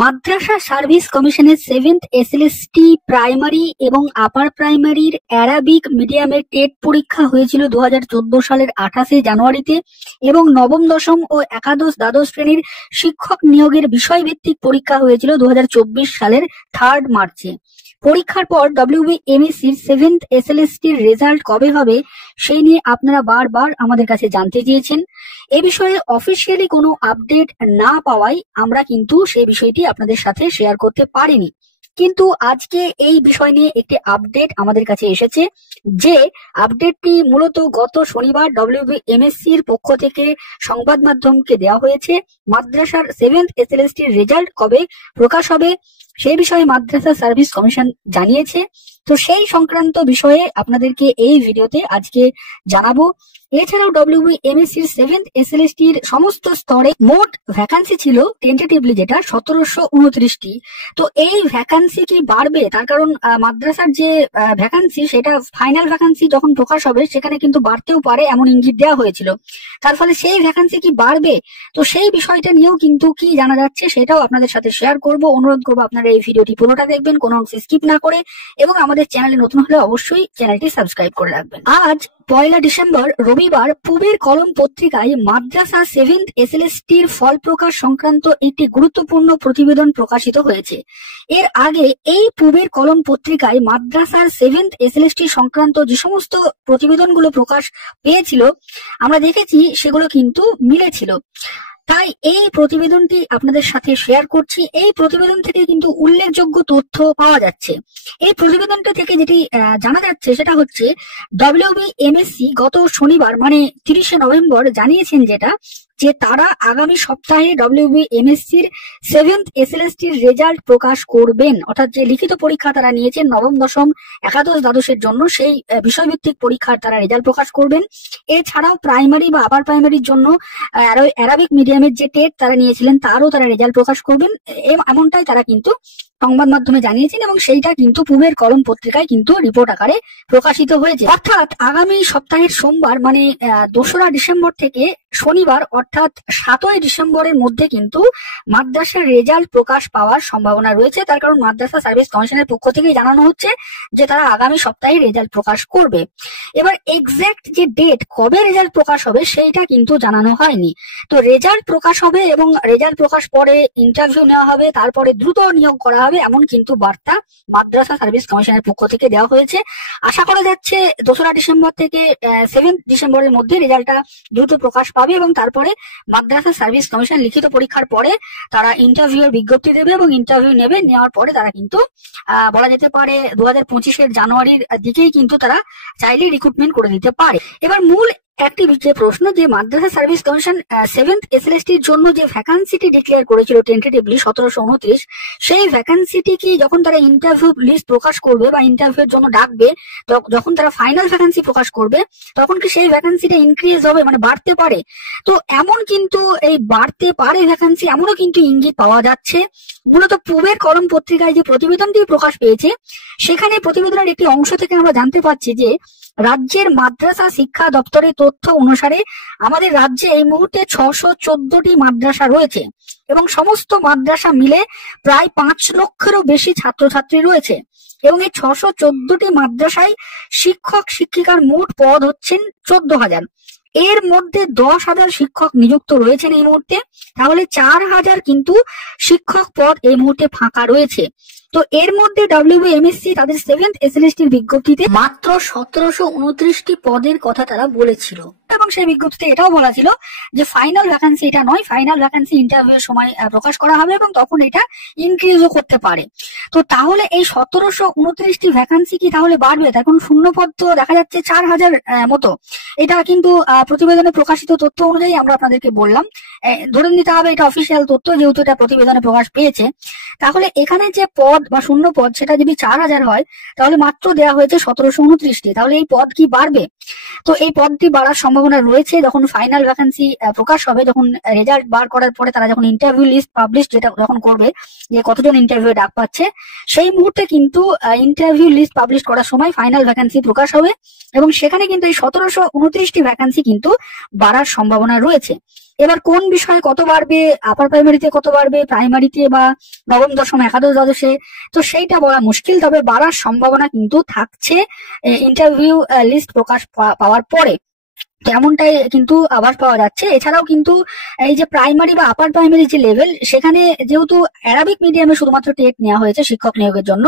মাদ্রাসা service কমিশনের 7th SLST primary এবং আপার প্রাইমারির Arabic মিডিয়ামের টেট পরীক্ষা হয়েছিল 2014 সালের 28শে জানুয়ারিতে এবং নবম, দশম ও একাদশ, দ্বাদশ শ্রেণীর শিক্ষক নিয়োগের বিষয়ভিত্তিক পরীক্ষা হয়েছিল 2024 সালের 3 মার্চে। পরীক্ষার পর WBMSCর 7th এসএলএসটির রেজাল্ট কবে হবে সেই নিয়ে আপনারা বারবার আমাদের কাছে জানতে চেয়েছেন। এ বিষয়ে অফিসিয়ালি কোনো আপডেট না পাওয়ায় আমরা কিন্তু সেই বিষয়টি আপনাদের সাথে শেয়ার করতে পারিনি। কিন্তু আজকে এই বিষয় নিয়ে একটি আপডেট আমাদের কাছে এসেছে, যে আপডেটটি মূলত গত শনিবার WBMSCর পক্ষ থেকে সংবাদ মাধ্যমকে দেওয়া হয়েছে। মাদ্রাসার 7th এসএলএসটির রেজাল্ট কবে প্রকাশ হবে সেই বিষয়ে মাদ্রাসা সার্ভিস কমিশন জানিয়েছে। তো সেই সংক্রান্ত বিষয়ে আপনাদেরকে এই ভিডিওতে আজকে জানাবো। এছাড়াও WBMSCর 7th এসএলএসটির সমস্ত স্তরে মোট ভ্যাকান্সি ছিল টেন্টেটিভলি যেটা 1729টি। তো এই ভ্যাকান্সি কি বাড়বে? তার কারণ মাদ্রাসার যে ভ্যাকান্সি সেটা ফাইনাল ভ্যাকান্সি যখন প্রকাশ হবে সেখানে কিন্তু বাড়তেও পারে এমন ইঙ্গিত দেওয়া হয়েছিল। তার ফলে সেই ভ্যাকান্সি কি বাড়বে? তো সেই বিষয়টা নিয়েও কিন্তু কি জানা যাচ্ছে সেটাও আপনাদের সাথে শেয়ার করব। অনুরোধ করবো আপনারা এই ভিডিওটি পুরোটা দেখবেন, কোনো অংশ স্কিপ না করে, এবং আমাদের চ্যানেলে নতুন হলে অবশ্যই চ্যানেলটি সাবস্ক্রাইব করে রাখবেন। আজ 1 ডিসেম্বর রবিবার পূবের কলম পত্রিকায় মাদ্রাসা 7th এসএলএসটির ফল প্রকাশ সংক্রান্ত একটি গুরুত্বপূর্ণ প্রতিবেদন প্রকাশিত হয়েছে। এর আগে এই পূবের কলম পত্রিকায় মাদ্রাসার 7th এসএলএসটি সংক্রান্ত যে সমস্ত প্রতিবেদনগুলো প্রকাশ পেয়েছিল আমরা দেখেছি সেগুলো কিন্তু মিলেছিল। তাই এই প্রতিবেদনটি আপনাদের সাথে শেয়ার করছি। এই প্রতিবেদন থেকে কিন্তু উল্লেখযোগ্য তথ্য পাওয়া যাচ্ছে। এই প্রতিবেদনটা থেকে যেটি জানা যাচ্ছে সেটা হচ্ছে WBMSC গত শনিবার মানে 30শে নভেম্বর জানিয়েছেন যে তারা আগামী সপ্তাহে WBMSCর 7th এসএলএসটির রেজাল্ট প্রকাশ করবেন। অর্থাৎ যে লিখিত পরীক্ষা তারা নিয়েছেন নবম, দশম, একাদশ, দ্বাদশের জন্য সেই বিষয়ভিত্তিক পরীক্ষার তারা রেজাল্ট প্রকাশ করবেন। এছাড়াও প্রাইমারি বা আপার প্রাইমারির জন্য অ্যারাবিক মিডিয়ামের যে টেট তারা নিয়েছিলেন তারও তারা রেজাল্ট প্রকাশ করবেন, এমনটাই তারা কিন্তু সংবাদ মাধ্যমে জানিয়েছেন এবং সেইটা কিন্তু পূবের কলম পত্রিকায় কিন্তু রিপোর্ট আকারে প্রকাশিত হয়েছে। অর্থাৎ আগামী সপ্তাহের সোমবার মানে 2রা ডিসেম্বর থেকে শনিবার অর্থাৎ 7ই ডিসেম্বরের মধ্যে কিন্তু মাদ্রাসার রেজাল্ট প্রকাশ পাওয়ার সম্ভাবনা রয়েছে। তার কারণ মাদ্রাসা সার্ভিস কমিশনের পক্ষ থেকে জানানো হচ্ছে যে তারা আগামী সপ্তাহে রেজাল্ট প্রকাশ করবে। এবার এক্সাক্ট যে ডেট কবে রেজাল্ট প্রকাশ হবে সেইটা কিন্তু জানানো হয়নি। তো রেজাল্ট প্রকাশ হবে এবং রেজাল্ট প্রকাশ পরে ইন্টারভিউ নেওয়া হবে, তারপরে দ্রুত নিয়োগ করা হবে, এমন কিন্তু বার্তা মাদ্রাসা সার্ভিস কমিশনের পক্ষ থেকে দেওয়া হয়েছে। আশা করা যাচ্ছে 2রা ডিসেম্বর থেকে 7th ডিসেম্বরের মধ্যে রেজাল্টটা দ্রুত প্রকাশ পাবে এবং তারপরে মাদ্রাসা সার্ভিস কমিশন লিখিত পরীক্ষার পরে তারা ইন্টারভিউর বিজ্ঞপ্তি দেবে এবং ইন্টারভিউ নেওয়ার পরে তারা কিন্তু বলা যেতে পারে 2025-এর জানুয়ারির দিকেই কিন্তু তারা চাইলে রিক্রুটমেন্ট করে দিতে পারে। এবার মূল একটি যে প্রশ্ন, যে মাদ্রাসা সার্ভিস কমিশন 7th এসএলএসটির জন্য যে ভ্যাকান্সিটি ডিক্লেয়ার করেছিল টেন্টেটিভলি 1729, সেই ভ্যাকান্সিটি কি যখন তারা ইন্টারভিউ লিস্ট প্রকাশ করবে বা ইন্টারভিউর জন্য ডাকবে, যখন তারা ফাইনাল ভ্যাকান্সি প্রকাশ করবে তখন কি সেই ভ্যাকান্সিটা ইনক্রিজ হবে, মানে বাড়তে পারে? তো এমন কিন্তু এই বাড়তে পারে ভ্যাকান্সি এমনও কিন্তু ইঙ্গিত পাওয়া যাচ্ছে। মূলত পূবের কলম পত্রিকায় যে প্রতিবেদনটি প্রকাশ পেয়েছে সেখানে প্রতিবেদনের একটি অংশ থেকে আমরা জানতে পারছি যে রাজ্যের মাদ্রাসা শিক্ষা দপ্তরের তথ্য অনুসারে আমাদের রাজ্যে এই মুহূর্তে 614টি মাদ্রাসা রয়েছে এবং সমস্ত মাদ্রাসা মিলে প্রায় 5 লক্ষেরও বেশি ছাত্রছাত্রী রয়েছে এবং এই 614টি মাদ্রাসায় শিক্ষক শিক্ষিকার মোট পদ হচ্ছেন 14,000। এর মধ্যে 10,000 শিক্ষক নিযুক্ত রয়েছেন এই মুহূর্তে। তাহলে 4,000 কিন্তু শিক্ষক পদ এই মুহূর্তে ফাঁকা রয়েছে। তো এর মধ্যে WBMSC তাদের 7th এসএলএসটির বিজ্ঞপ্তিতে মাত্র 1729টি পদের কথা তারা বলেছিল এবং সেই বিজ্ঞপ্তিতে এটাও বলা ছিল যে ফাইনাল ভ্যাকান্সি এটা নয়, ফাইনাল ভ্যাকান্সি ইন্টারভিউর সময় প্রকাশ করা হবে এবং তখন এটা ইনক্রিজও করতে পারে। তো তাহলে এই 1729টি ভ্যাকান্সি কি তাহলে বাড়বে? এখন শূন্যপদ তো দেখা যাচ্ছে 4,000 মতো। এটা কিন্তু প্রতিবেদনে প্রকাশিত তথ্য অনুযায়ী আমরা আপনাদেরকে বললাম, ধরে নিতে হবে এটা অফিসিয়াল তথ্য যেহেতু এটা প্রতিবেদনে প্রকাশ পেয়েছে। তাহলে এখানে যে পদ বা শূন্য পদ সেটা যদি 4000 হয়, তাহলে মাত্র দেওয়া হয়েছে 1729টি। তাহলে এই পদ কি বাড়বে? তো এই পদটি বাড়ার সম্ভাবনা রয়েছে যখন ফাইনাল ভ্যাকান্সি প্রকাশ হবে, যখন রেজাল্ট বার করার পরে তারা যখন ইন্টারভিউ লিস্ট পাবলিশ যেটা যখন করবে, যে কতজন ইন্টারভিউ ডাক পাচ্ছে, সেই মুহূর্তে কিন্তু ইন্টারভিউ লিস্ট পাবলিশ করার সময় ফাইনাল ভ্যাকান্সি প্রকাশ হবে এবং সেখানে কিন্তু এই 1729টি ভ্যাকান্সি কিন্তু বাড়ার সম্ভাবনা রয়েছে। এবার কোন বিষয়ে কত বাড়বে, আপার প্রাইমারিতে কত বাড়বে, প্রাইমারিতে বা নবম দশম একাদশ দ্বাদশে, তো সেইটা বলা মুশকিল। তবে বাড়ার সম্ভাবনা কিন্তু থাকছে ইন্টারভিউ লিস্ট প্রকাশ পাওয়ার পরে, তো এমনটাই কিন্তু আভাস পাওয়া যাচ্ছে। এছাড়াও কিন্তু এই যে প্রাইমারি বা আপার প্রাইমারি যে লেভেল, সেখানে যেহেতু অ্যারাবিক মিডিয়ামে শুধুমাত্র টেট নেওয়া হয়েছে শিক্ষক নিয়োগের জন্য,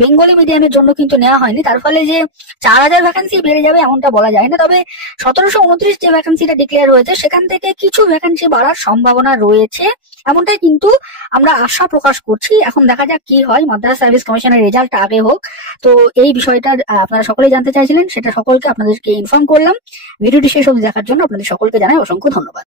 বেঙ্গলি মিডিয়ামের জন্য কিন্তু নেওয়া হয়নি, তার ফলে যে 4000 ভ্যাকান্সি বেড়ে যাবে এমনটা বলা যায় না। তবে 1729 যে ভ্যাকান্সিটা ডিক্লেয়ার হয়েছে সেখান থেকে কিছু ভ্যাকান্সি বাড়ার সম্ভাবনা রয়েছে, এমনটাই কিন্তু আমরা আশা প্রকাশ করছি। এখন দেখা যাক কি হয়, মাদ্রাসা সার্ভিস কমিশনের রেজাল্ট আগে হোক। তো এই বিষয়টা আপনারা সকলেই জানতে চাইছিলেন, সেটা সকলকে আপনাদেরকে ইনফর্ম করলাম। ভিডিওটি শেষ অবধি দেখার জন্য আপনাদের সকলকে জানাই অসংখ্য ধন্যবাদ।